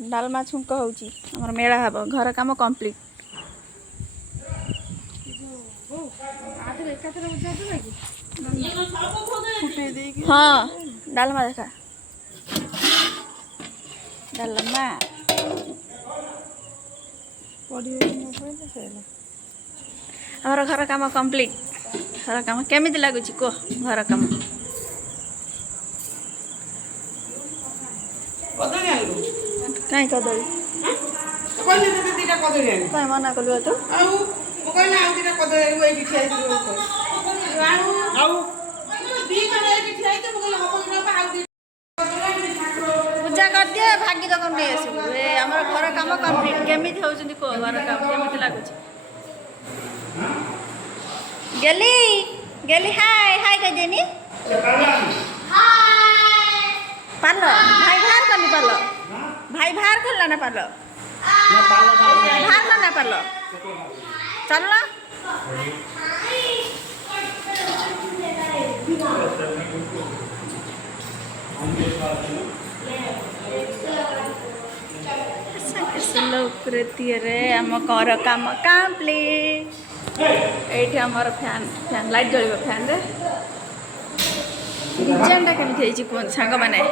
डालमा छुंक हो मेला हम घर काम कंप्लीट हाँ डालमा देखा डालमा हमारा घर काम कंप्लीट घर काम केमिति लगुच कह घर काम कहीं कदली कहीं मना कलु तू पूजा कर दिए भागी तक नहीं आसबू आम घर काम कंप्लीट केमिति होउछन्ती को घर काम केमिति लगुच गेली गेली हाय हाय कह देनी पार्ल भाई बाहर करनी पार्ल भाई बाहर करला ना पार्ल बाहर करना पार्ल चल ना आम घर काम कंप्लीट ये फैन फैन लाइट जल फैन रे डिजाइनटा केमती कहते सांग मैंने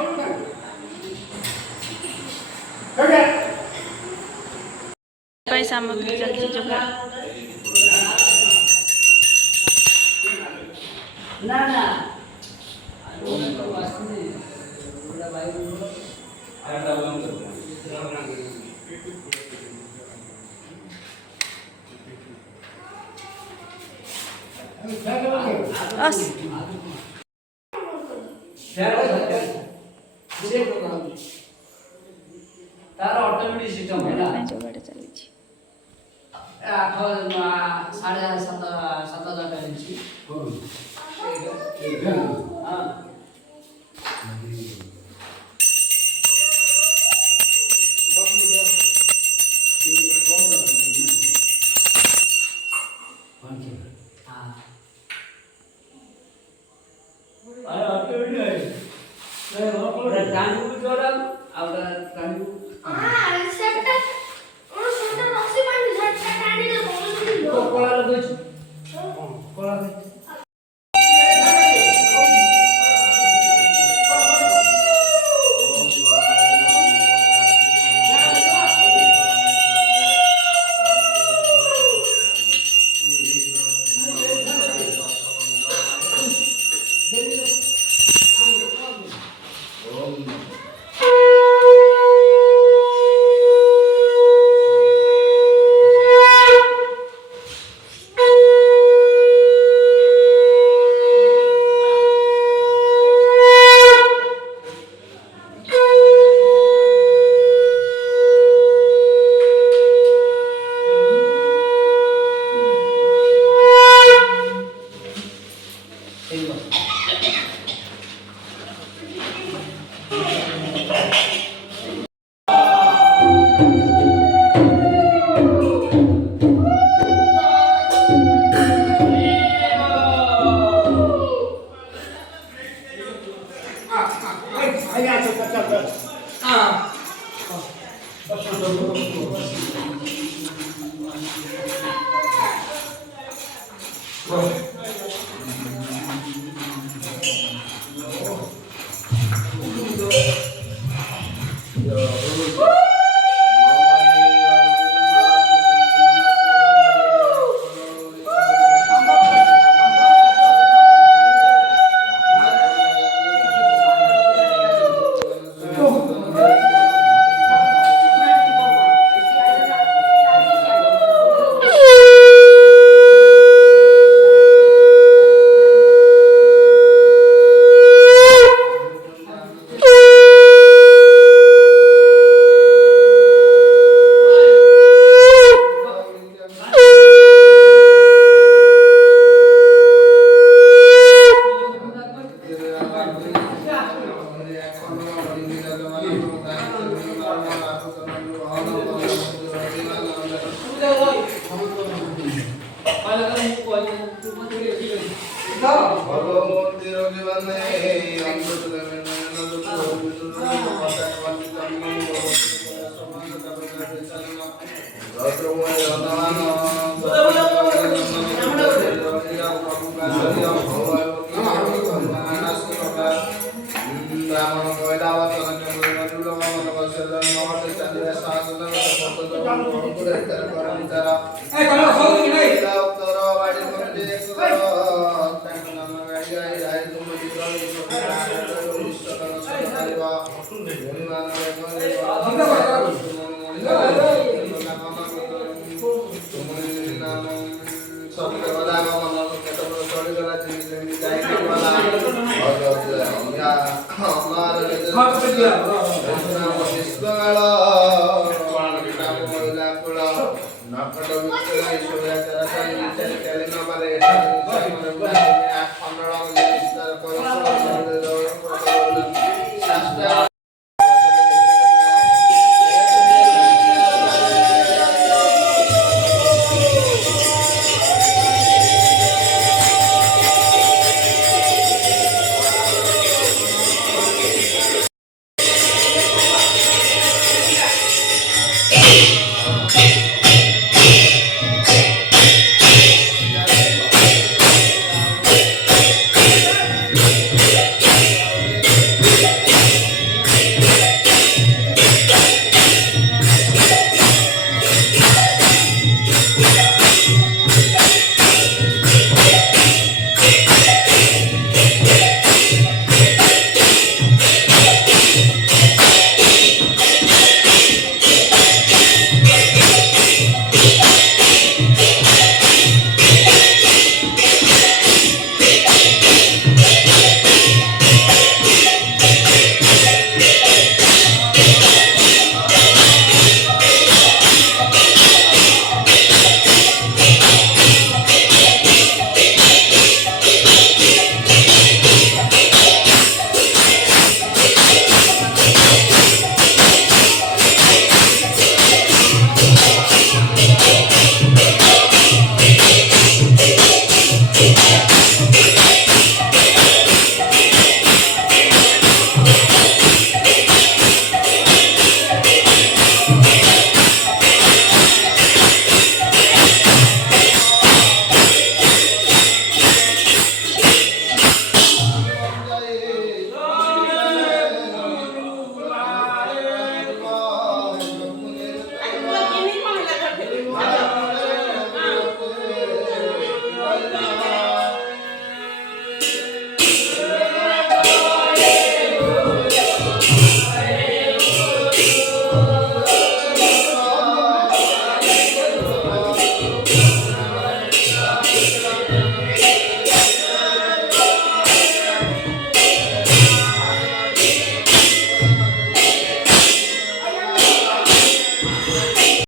सामग्री चलती जोगाड़ बस तार ऑटोमेटिक सिस्टम है ना जोगाड़ चली 8 इंची हाँ Gracias. Hot